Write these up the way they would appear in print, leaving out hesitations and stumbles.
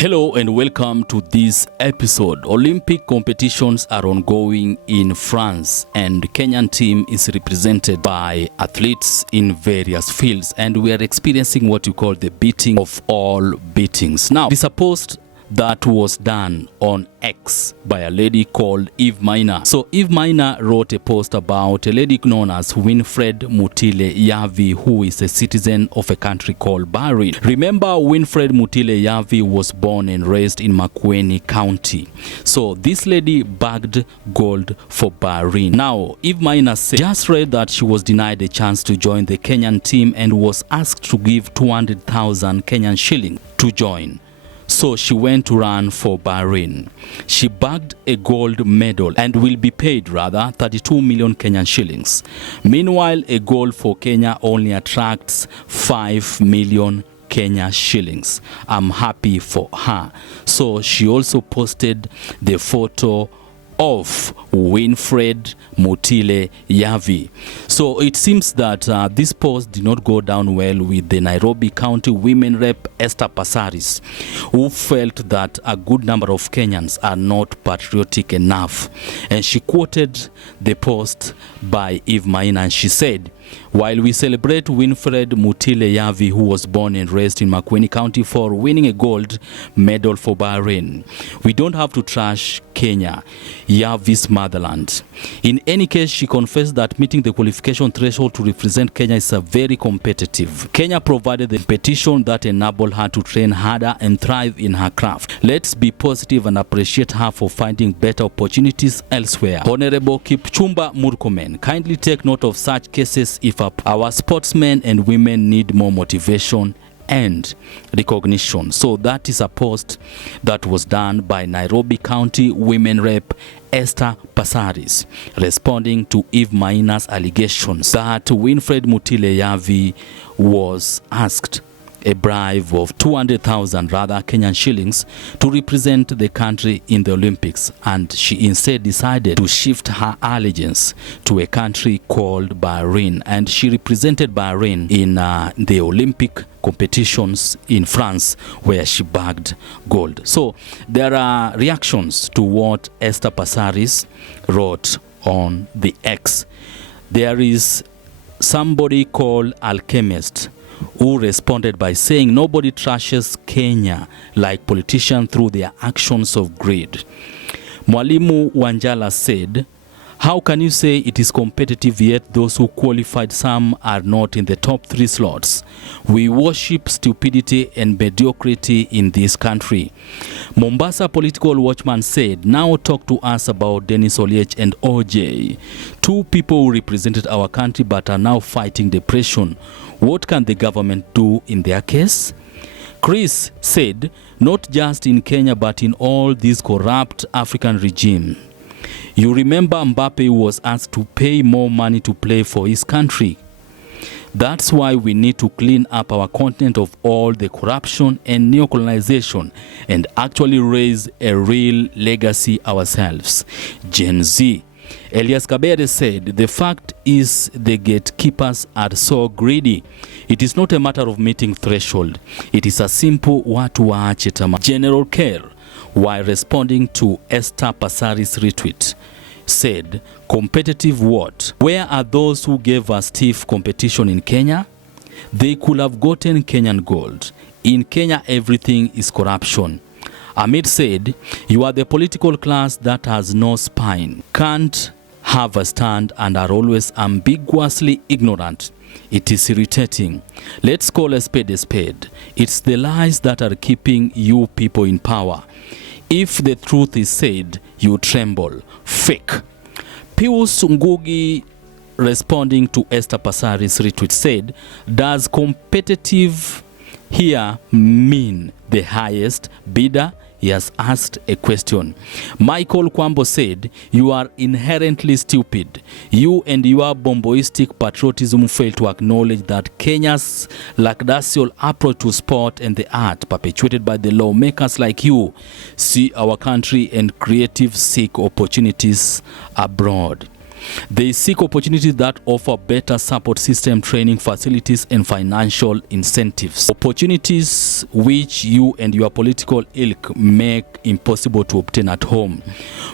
Hello and welcome to this episode. Olympic competitions are ongoing in France and the Kenyan team is represented by athletes in various fields, and we are experiencing what you call the beating of all beatings. Now, it's a post that was done on X by a lady called Eve Maina. So Eve Maina wrote a post about a lady known as WINFRED Mutile YAVI, who is a citizen of a country called Bahrain. Remember, WINFRED Mutile YAVI was born and raised in Makueni County. So this lady bagged gold for Bahrain. Now, Eve Maina said, just read that she was denied a chance to join the Kenyan team and was asked to give 200,000 Kenyan shillings to join. So she went to run for Bahrain. She bagged a gold medal and will be paid 32 million Kenyan shillings. Meanwhile, a goal for Kenya only attracts 5 million Kenya shillings. I'm happy for her. So she also posted the photo of WINFRED Mutile YAVI. So it seems that this post did not go down well with the Nairobi County Women Rep Esther Passaris, who felt that a good number of Kenyans are not patriotic enough. And she quoted the post by Eve Maina, and she said, "While we celebrate WINFRED Mutile YAVI, who was born and raised in Makueni County, for winning a gold medal for Bahrain, we don't have to trash Kenya, YAVI's motherland. In any case, she confessed that meeting the qualification threshold to represent Kenya is very competitive. Kenya provided the petition that enabled her to train harder and thrive in her craft. Let's be positive and appreciate her for finding better opportunities elsewhere. Honorable Kipchumba Murkomen, kindly take note of such cases if our sportsmen and women need more motivation and recognition." So that is a post that was done by Nairobi County Women Rep Esther Passaris, responding to Eve Maina's allegations that WINFRED Mutile YAVI was asked a bribe of 200,000 Kenyan shillings to represent the country in the Olympics, and she instead decided to shift her allegiance to a country called Bahrain, and she represented Bahrain in the Olympic competitions in France, where she bagged gold. So there are reactions to what Esther Passaris wrote on the X. There is somebody called Alchemist who responded by saying, "Nobody trashes Kenya like politicians through their actions of greed." Mwalimu Wanjala said, "How can you say it is competitive yet those who qualified, some are not in the top 3 slots? We worship stupidity and mediocrity in this country." Mombasa political watchman said, "Now talk to us about Dennis Oliech and OJ. 2 people who represented our country but are now fighting depression. What can the government do in their case?" Chris said, "Not just in Kenya but in all these corrupt African regimes. You remember Mbappe was asked to pay more money to play for his country. That's why we need to clean up our content of all the corruption and neocolonization and actually raise a real legacy ourselves." Gen Z. Elias Kabere said, "The fact is the gatekeepers are so greedy. It is not a matter of meeting threshold. It is a simple watu waache tamaa." General Kerr, while responding to Esther Passaris' retweet, said, "Competitive what? Where are those who gave us stiff competition in Kenya? They could have gotten Kenyan gold. In Kenya, everything is corruption." Amit said, "You are the political class that has no spine, can't have a stand and are always ambiguously ignorant. It is irritating. Let's call a spade a spade. It's the lies that are keeping you people in power. If the truth is said, you tremble. Fake." Pius Ngugi, responding to Esther Passaris' retweet, said, "Does competitive here mean the highest bidder?" He has asked a question. Michael Kwambo said, "You are inherently stupid. You and your bomboistic patriotism fail to acknowledge that Kenya's lackadaisical approach to sport and the art, perpetuated by the lawmakers like you, see our country and creative seek opportunities abroad." They seek opportunities that offer better support system, training facilities, and financial incentives. Opportunities which you and your political ilk make impossible to obtain at home.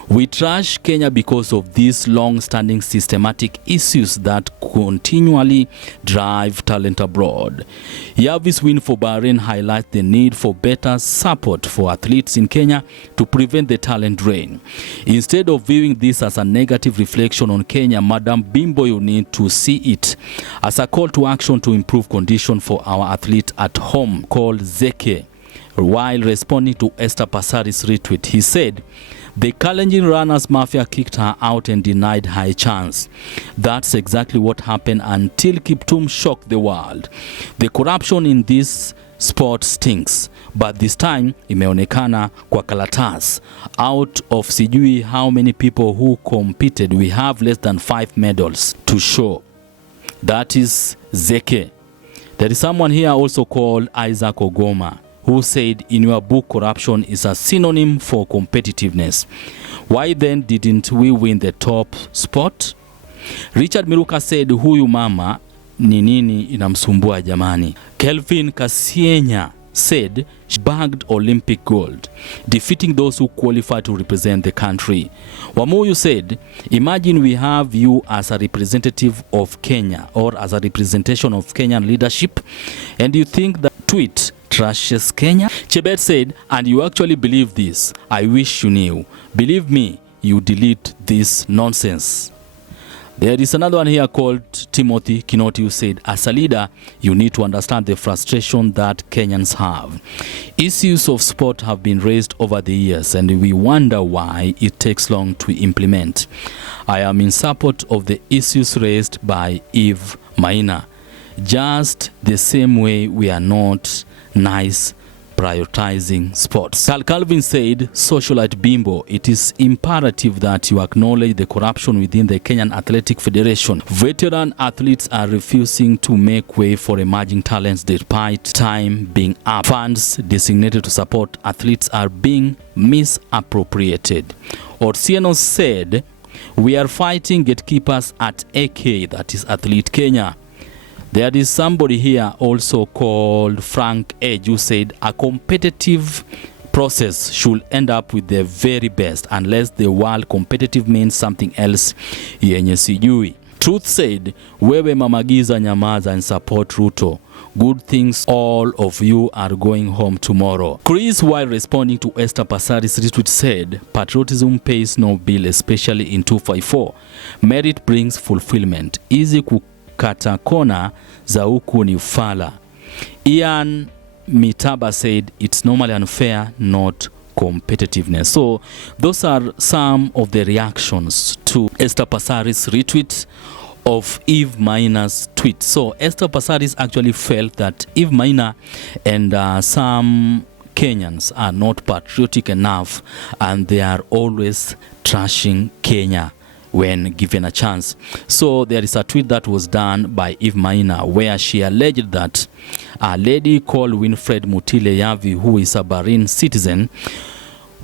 We trash Kenya because of these long-standing systematic issues that continually drive talent abroad. YAVI's win for Bahrain highlights the need for better support for athletes in Kenya to prevent the talent drain. Instead of viewing this as a negative reflection on Kenya, Madam Bimbo, you need to see it as a call to action to improve conditions for our athletes at home, called Zeke. While responding to Esther Passaris' retweet, he said, "The Kalenjin runners mafia kicked her out and denied her a chance. That's exactly what happened until Kiptum shocked the world. The corruption in this sport stinks, but this time imeonekana kwa kalatas. Out of sijui how many people who competed, we have less than 5 medals to show." That is Zeke. There is someone here also called Isaac Ogoma, who said, "In your book, corruption is a synonym for competitiveness. Why then didn't we win the top spot?" Richard Miruka said, "Huyu mama ni nini inamsumbua jamani?" Kelvin Kasienya said she bagged Olympic gold, defeating those who qualify to represent the country. Wamuyu said, "Imagine we have you as a representative of Kenya, or as a representation of Kenyan leadership, and you think that tweet trashes Kenya?" Chebet said, "And you actually believe this? I wish you knew. Believe me, you delete this nonsense." There is another one here called Timothy Kinoti, who said, "As a leader, you need to understand the frustration that Kenyans have. Issues of sport have been raised over the years, and we wonder why it takes long to implement. I am in support of the issues raised by Eve Maina. Just the same way we are not nice prioritizing sports." Carl Calvin said, "Socialite Bimbo, it is imperative that you acknowledge the corruption within the Kenyan Athletic Federation. Veteran athletes are refusing to make way for emerging talents despite time being up. Funds designated to support athletes are being misappropriated." Orsiano said, "We are fighting gatekeepers at AK, that is Athlete Kenya." There is somebody here also called Frank Edge, who said, "A competitive process should end up with the very best unless the word competitive means something else yenye sijui." Truth said, "Wewe mamagiza nyamaza and support Ruto. Good things, all of you are going home tomorrow." Chris, while responding to Esther Passaris' retweet, said, "Patriotism pays no bill, especially in 254. Merit brings fulfillment. Easy kukata kona za huku ni ufala." Ian Mitaba said, "It's normally unfair, not competitiveness." So those are some of the reactions to Esther Passaris' retweet of Eve Maina's tweet. So Esther Passaris actually felt that Eve Maina and some Kenyans are not patriotic enough, and they are always trashing Kenya when given a chance. So there is a tweet that was done by Eve Maina where she alleged that a lady called WINFRED Mutile YAVI, who is a Bahrain citizen,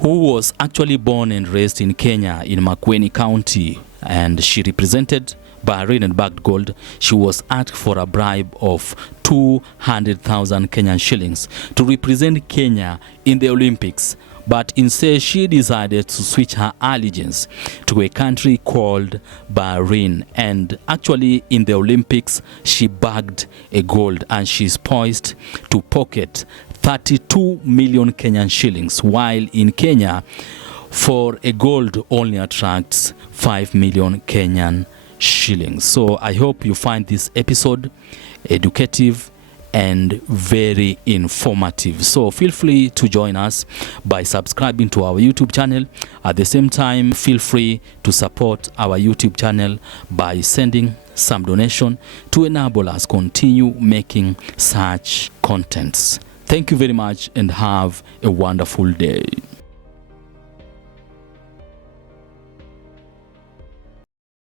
who was actually born and raised in Kenya in Makueni County, and she represented Bahrain and bagged gold. She was asked for a bribe of 200,000 Kenyan shillings to represent Kenya in the Olympics. But instead, she decided to switch her allegiance to a country called Bahrain. And actually, in the Olympics, she bagged a gold, and she's poised to pocket 32 million Kenyan shillings, while in Kenya, for a gold only attracts 5 million Kenyan shillings. So I hope you find this episode educative and very informative. So feel free to join us by subscribing to our YouTube channel. At the same time, feel free to support our YouTube channel by sending some donation to enable us continue making such contents. Thank you very much and have a wonderful day.